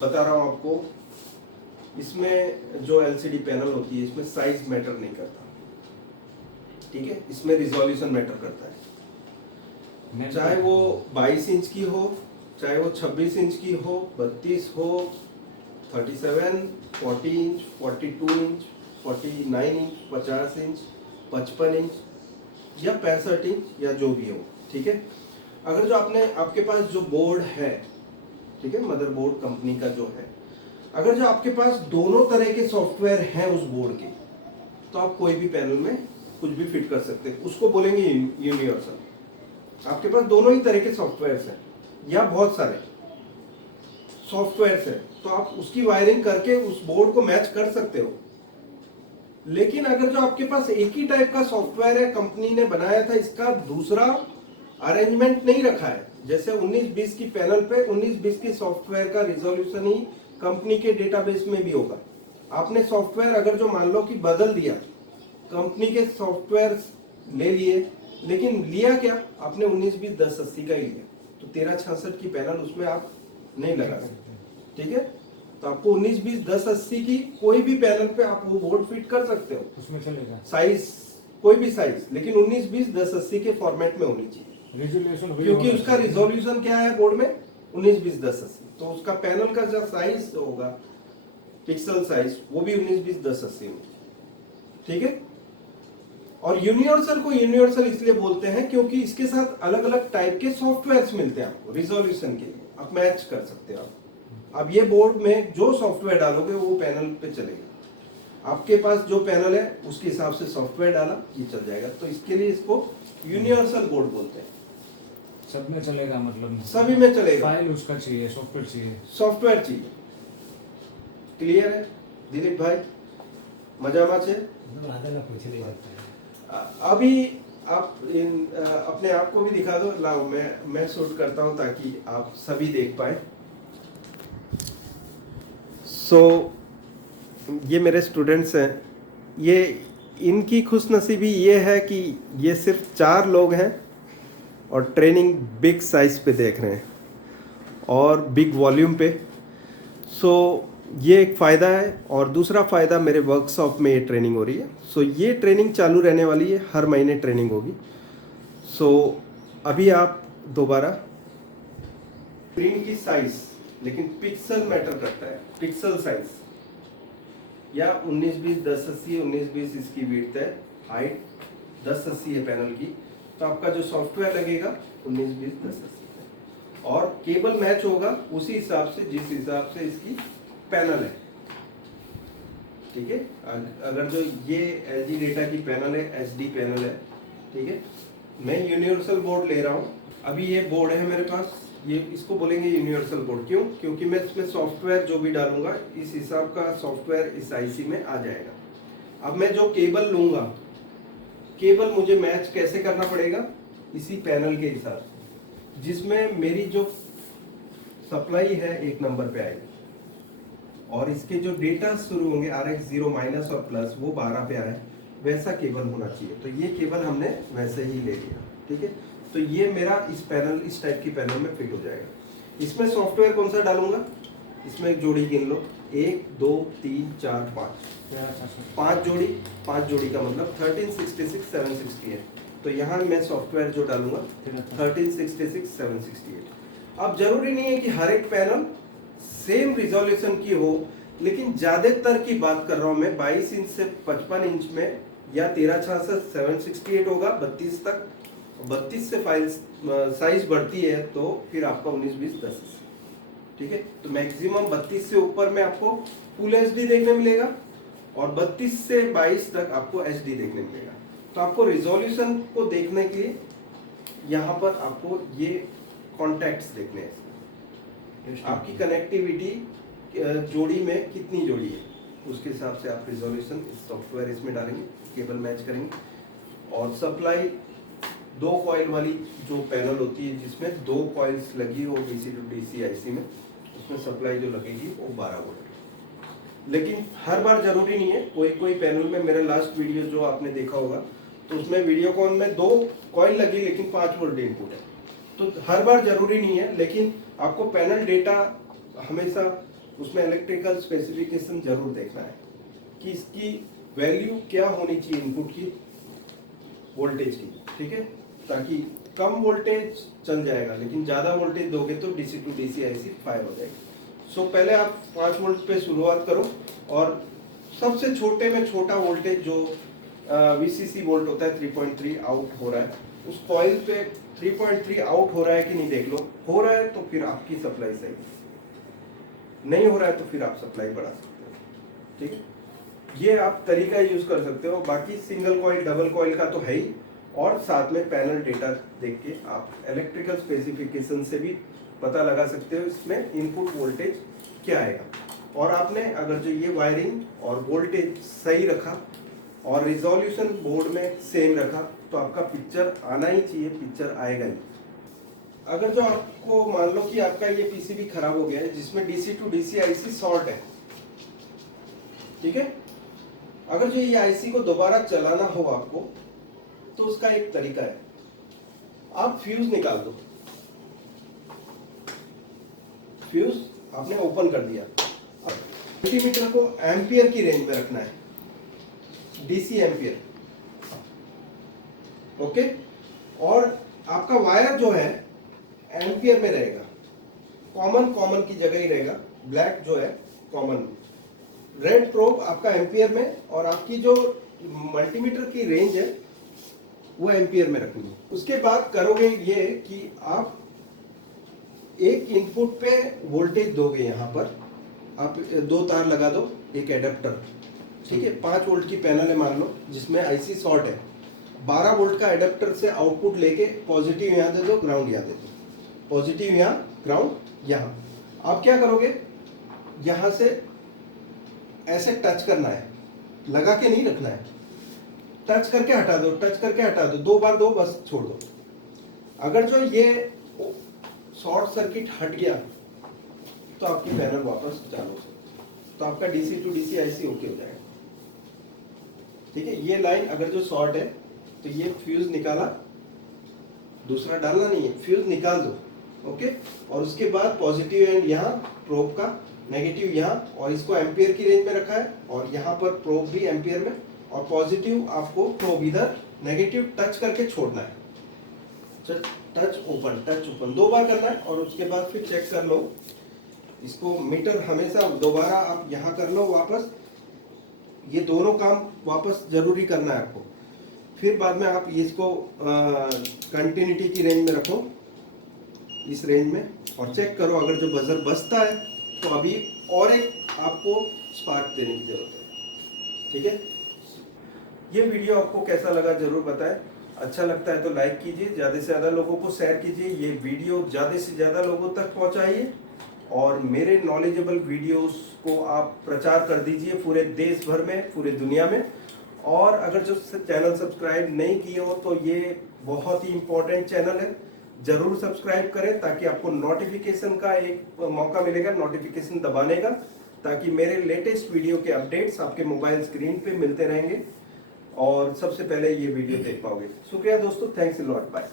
बता रहा हूँ आपको, इसमें जो एलसीडी पैनल होती है इसमें साइज मैटर नहीं करता, ठीक है। इसमें रिजोल्यूशन मैटर करता है, चाहे वो 22 इंच की हो, चाहे वो 26 इंच की हो, 32 हो, 37, 40 inch, 42 inch, 49 inch, 50 inch, 55 inch या 65 इंच या जो भी हो, ठीक है। अगर जो आपके पास जो बोर्ड है, ठीक है, मदरबोर्ड कंपनी का जो है, अगर जो आपके पास दोनों तरह के सॉफ्टवेयर हैं उस बोर्ड के, तो आप कोई भी पैनल में कुछ भी फिट कर सकते हैं, उसको बोलेंगे यूनिवर्सल। आपके पास दोनों ही तरह के सॉफ्टवेयर हैं या बहुत सारे सॉफ्टवेयर हैं, तो आप उसकी वायरिंग करके उस बोर्ड को मैच कर सकते हो। लेकिन अगर जो आपके पास एक ही टाइप का सॉफ्टवेयर है, कंपनी ने बनाया था, इसका दूसरा अरेंजमेंट नहीं रखा है, जैसे 19-20 की पैनल पे 19-20 के सॉफ्टवेयर का रिजोल्यूशन ही कंपनी के डेटाबेस में भी होगा। आपने सॉफ्टवेयर अगर जो मान लो कि बदल दिया, कंपनी के सॉफ्टवेयर ले लिए, लेकिन लिया क्या, आपने 19-20-10-80 का ही लिया, तो 1366 की पैनल उसमें आप नहीं लगा सकते, ठीक है। तो आपको 19-20-10-80 की कोई भी पैनल पे आप वो बोर्ड फिट कर सकते हो, उसमें चलेगा साइज, कोई भी साइज, लेकिन 19-20-10-80 के फॉर्मेट में होनी चाहिए, क्योंकि उसका रिजोल्यूशन क्या है बोर्ड में 19-20-10-80, तो उसका पैनल का जो साइज होगा, पिक्सल साइज, वो भी 19-20-10-80 होगा, ठीक है। और यूनिवर्सल को यूनिवर्सल इसलिए बोलते हैं क्योंकि इसके साथ अलग अलग टाइप के सॉफ्टवेयर्स मिलते हैं आपको रिजोल्यूशन के लिए, आप मैच कर सकते हो। अब ये बोर्ड में जो सॉफ्टवेयर डालोगे वो पैनल पे चलेगा, आपके पास जो पैनल है उसके हिसाब से सॉफ्टवेयर डाला, ये चल जाएगा, तो इसके लिए इसको यूनिवर्सल बोर्ड बोलते हैं। सब में चलेगा, मतलब सभी में चलेगा, फाइल उसका चाहिए, सॉफ्टवेयर चाहिए, सॉफ्टवेयर चाहिए। क्लियर है दिलीप भाई, मजामा छे? अभी आप अपने आप को भी दिखा दो, लाओ मैं शूट करता हूं ताकि आप सभी देख पाए। ये मेरे स्टूडेंट्स हैं, ये इनकी खुशनसीबी ये है कि ये सिर्फ 4 लोग हैं और ट्रेनिंग बिग साइज पे देख रहे हैं और बिग वॉल्यूम पे। ये एक फ़ायदा है, और दूसरा फ़ायदा मेरे वर्कशॉप में ये ट्रेनिंग हो रही है। ये ट्रेनिंग चालू रहने वाली है, हर महीने ट्रेनिंग होगी। अभी आप दोबारा स्क्रीन की साइज, लेकिन पिक्सल मैटर करता है, पिक्सल साइज, या 19-20-10-80, 19-20 इसकी विड्थ है, हाइट 1080 है पैनल की, तो आपका जो सॉफ्टवेयर लगेगा 19-20-1080 और केबल मैच होगा उसी हिसाब से जिस हिसाब से इसकी पैनल है, ठीक है। अगर जो ये LG डेटा की पैनल है, HD पैनल है, ठीक है, मैं यूनिवर्सल बोर्ड ले रहा हूँ। अभी ये बोर्ड है मेरे पास, ये इसको बोलेंगे यूनिवर्सल बोर्ड, क्यों? क्योंकि मैं इसमें सॉफ्टवेयर जो भी डालूंगा इस हिसाब का सॉफ्टवेयर इस IC में आ जाएगा। अब मैं जो केबल लूंगा, केबल मुझे मैच कैसे करना पड़ेगा, इसी पैनल के हिसाब से, जिसमें मेरी जो सप्लाई है 1 नंबर पे आएगी और इसके जो डेटा शुरू होंगे RX 0 माइनस और प्लस वो 12 पे आए, वैसा केबल होना चाहिए। तो ये केबल हमने वैसे ही ले लिया, ठीक है। तो ये मेरा इस टाइप की पैनल में फिट हो जाएगा। इसमें सॉफ्टवेयर कौन सा डालूंगा, इसमें एक जोड़ी गिन लो, 1 2 3 4 5 जोड़ी, 5 जोड़ी का मतलब 1366 768। तो यहाँ मैं सॉफ्टवेयर जो डालूंगा 1366 768। अब जरूरी नहीं है कि हर एक पैनल सेम रिजोल्यूशन की हो, लेकिन ज्यादातर की बात कर रहा हूं मैं, 22 इंच से 55 इंच में या 1366 768 होगा 32 तक। 32 से फाइल साइज बढ़ती है तो फिर आपका 19-20-10, ठीक है। तो मैक्सिमम 32 से ऊपर में आपको फुल HD देखने मिलेगा और 32 से 22 तक आपको HD देखने मिलेगा। तो आपको रिजोल्यूशन को देखने के लिए यहाँ पर आपको ये कॉन्टैक्ट्स देखने हैं, आपकी कनेक्टिविटी जोड़ी में कितनी जोड़ी है, उसके हिसाब से आप रिजोल्यूशन सॉफ्टवेयर इसमें डालेंगे, केबल मैच करेंगे। और सप्लाई 2 कॉइल वाली जो पैनल होती है जिसमें 2 कॉइल्स लगी हो DC to DC IC में, उसमें सप्लाई जो लगेगी वो 12 वोल्ट। लेकिन हर बार जरूरी नहीं है, कोई पैनल में, मेरा लास्ट वीडियो जो आपने देखा होगा तो उसमें वीडियोकॉन में 2 कॉइल लगी लेकिन 5 वोल्ट इनपुट है। तो हर बार जरूरी नहीं है, लेकिन आपको पैनल डेटा हमेशा उसमें इलेक्ट्रिकल स्पेसिफिकेशन जरूर देखना है कि इसकी वैल्यू क्या होनी चाहिए इनपुट की वोल्टेज की, ठीक है, ताकि कम वोल्टेज चल जाएगा, लेकिन ज़्यादा वोल्टेज दोगे तो DC to DC IC fire हो जाएगी। सो पहले आप 5 वोल्ट पे शुरुआत करो और सबसे छोटे में छोटा वोल्टेज जो वीसीसी वोल्ट होता है 3.3 आउट हो रहा है, उस कॉइल पे 3.3 आउट हो रहा है कि नहीं देख लो। हो रहा है तो फिर आपकी सप्लाई सही, नहीं हो रहा है तो फिर आप सप्लाई बढ़ा सकते हो, ठीक है। ये आप तरीका यूज कर सकते हो। बाकी सिंगल कॉइल डबल कॉइल का तो है ही, और साथ में पैनल डेटा देख के आप इलेक्ट्रिकल स्पेसिफिकेशन से भी पता लगा सकते हो इसमें इनपुट वोल्टेज क्या आएगा। और आपने अगर जो ये वायरिंग और वोल्टेज सही रखा और रिजोल्यूशन बोर्ड में सेम रखा तो आपका पिक्चर आना ही चाहिए, पिक्चर आएगा ही। अगर जो आपको मान लो कि आपका ये पीसीबी खराब हो गया है जिसमें DC to DC IC short है, ठीक है, अगर जो ये आईसी को दोबारा चलाना हो आपको तो उसका एक तरीका है, आप फ्यूज निकाल दो। फ्यूज आपने ओपन कर दिया, मल्टीमीटर को एम्पियर की रेंज में रखना है, डीसी एम्पियर, ओके। और आपका वायर जो है एम्पियर में रहेगा, कॉमन की जगह ही रहेगा, ब्लैक जो है कॉमन, रेड प्रोब आपका एम्पियर में, और आपकी जो मल्टीमीटर की रेंज है वो एम्पियर में रखनी है। उसके बाद करोगे ये कि आप एक इनपुट पे वोल्टेज दोगे, यहाँ पर आप 2 तार लगा दो, एक एडेप्टर, ठीक है, 5 वोल्ट की पैनल है मान लो जिसमें आईसी शॉर्ट है, 12 वोल्ट का एडेप्टर से आउटपुट लेके पॉजिटिव यहाँ दे दो, ग्राउंड यहाँ दे दो, पॉजिटिव यहाँ, ग्राउंड यहाँ। आप क्या करोगे, यहाँ से ऐसे टच करना है, लगा के नहीं रखना है, टच करके हटा दो, टच करके हटा दो, 2 बार दो, बस छोड़ दो। अगर जो ये शॉर्ट सर्किट हट गया तो आपकी पैनल वापस चालू हो, तो आपका DC to DC IC okay हो जाएगा, ठीक है। ये लाइन अगर जो शॉर्ट है तो ये फ्यूज निकाला, दूसरा डालना नहीं है, फ्यूज निकाल दो, ओके। और उसके बाद पॉजिटिव एंड यहाँ प्रोब का, नेगेटिव यहाँ, और इसको एम्पियर की रेंज में रखा है, और यहाँ पर प्रोब भी एम्पियर में, और पॉजिटिव आपको प्रोब इधर, नेगेटिव टच करके छोड़ना है, टच ओपन 2 बार करना है। और उसके बाद फिर चेक कर लो इसको, मीटर हमेशा दोबारा आप यहाँ कर लो वापस, ये दोनों काम वापस जरूरी करना है आपको। फिर बाद में आप इसको कंटिन्यूटी की रेंज में रखो, इस रेंज में, और चेक करो अगर जो बजर बजता है तो अभी और एक आपको स्पार्क देने की जरूरत है, ठीक है। ये वीडियो आपको कैसा लगा जरूर बताएं, अच्छा लगता है तो लाइक कीजिए, ज़्यादा से ज़्यादा लोगों को शेयर कीजिए, ये वीडियो ज़्यादा से ज़्यादा लोगों तक पहुंचाइए, और मेरे नॉलेजेबल वीडियोस को आप प्रचार कर दीजिए पूरे देश भर में, पूरे दुनिया में। और अगर जो चैनल सब्सक्राइब नहीं किए हो तो ये बहुत ही इम्पोर्टेंट चैनल है, जरूर सब्सक्राइब करें ताकि आपको नोटिफिकेशन का एक मौका मिलेगा, नोटिफिकेशन दबाने का, ताकि मेरे लेटेस्ट वीडियो के अपडेट्स आपके मोबाइल स्क्रीन पे मिलते रहेंगे और सबसे पहले ये वीडियो देख पाओगे। शुक्रिया दोस्तों, थैंक्स अ लॉट, बाय।